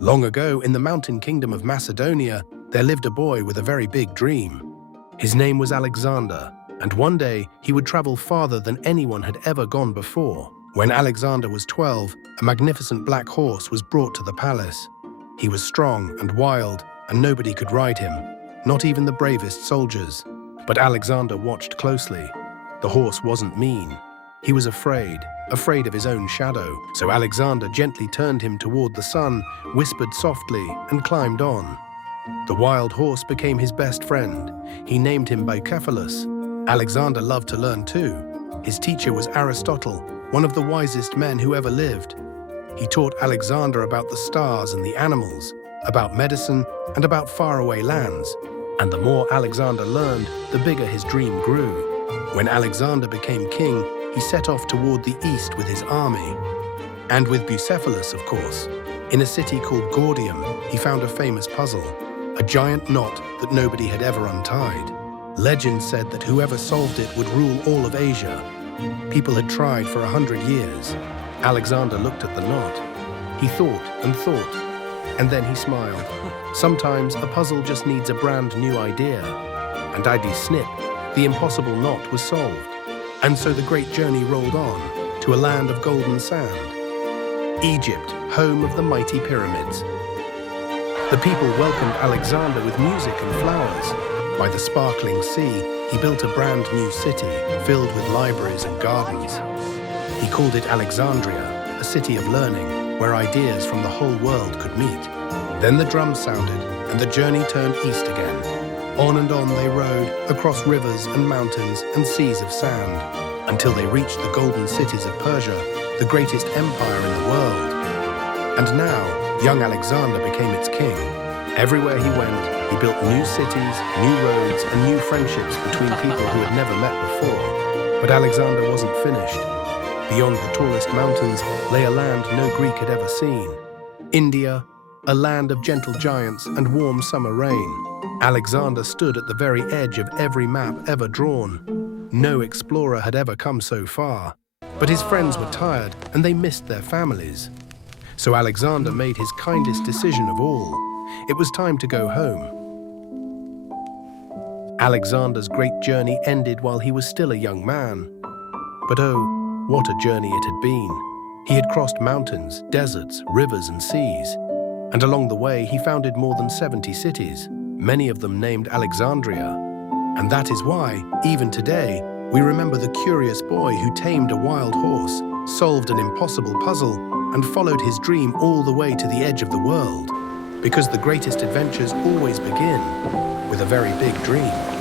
Long ago, in the mountain kingdom of Macedonia, there lived a boy with a very big dream. His name was Alexander, and one day he would travel farther than anyone had ever gone before. When Alexander was 12, a magnificent black horse was brought to the palace. He was strong and wild, and nobody could ride him, not even the bravest soldiers. But Alexander watched closely. The horse wasn't mean. He was afraid of his own shadow. So Alexander gently turned him toward the sun, whispered softly, and climbed on. The wild horse became his best friend. He named him Bucephalus. Alexander loved to learn too. His teacher was Aristotle, one of the wisest men who ever lived. He taught Alexander about the stars and the animals, about medicine, and about faraway lands. And the more Alexander learned, the bigger his dream grew. When Alexander became king, he set off toward the east with his army. And with Bucephalus, of course. In a city called Gordium, he found a famous puzzle, a giant knot that nobody had ever untied. Legend said that whoever solved it would rule all of Asia. People had tried for 100 years. Alexander looked at the knot. He thought and thought, and then he smiled. Sometimes a puzzle just needs a brand new idea. And ID snip, the impossible knot was solved. And so the great journey rolled on to a land of golden sand. Egypt, home of the mighty pyramids. The people welcomed Alexander with music and flowers. By the sparkling sea, he built a brand new city filled with libraries and gardens. He called it Alexandria, a city of learning where ideas from the whole world could meet. Then the drums sounded and the journey turned east again. On and on they rode, across rivers and mountains and seas of sand, until they reached the golden cities of Persia, the greatest empire in the world. And now, young Alexander became its king. Everywhere he went, he built new cities, new roads, and new friendships between people who had never met before. But Alexander wasn't finished. Beyond the tallest mountains lay a land no Greek had ever seen. India, a land of gentle giants and warm summer rain. Alexander stood at the very edge of every map ever drawn. No explorer had ever come so far. But his friends were tired and they missed their families. So Alexander made his kindest decision of all. It was time to go home. Alexander's great journey ended while he was still a young man. But oh, what a journey it had been. He had crossed mountains, deserts, rivers, and seas. And along the way, he founded more than 70 cities, many of them named Alexandria. And that is why, even today, we remember the curious boy who tamed a wild horse, solved an impossible puzzle, and followed his dream all the way to the edge of the world. Because the greatest adventures always begin with a very big dream.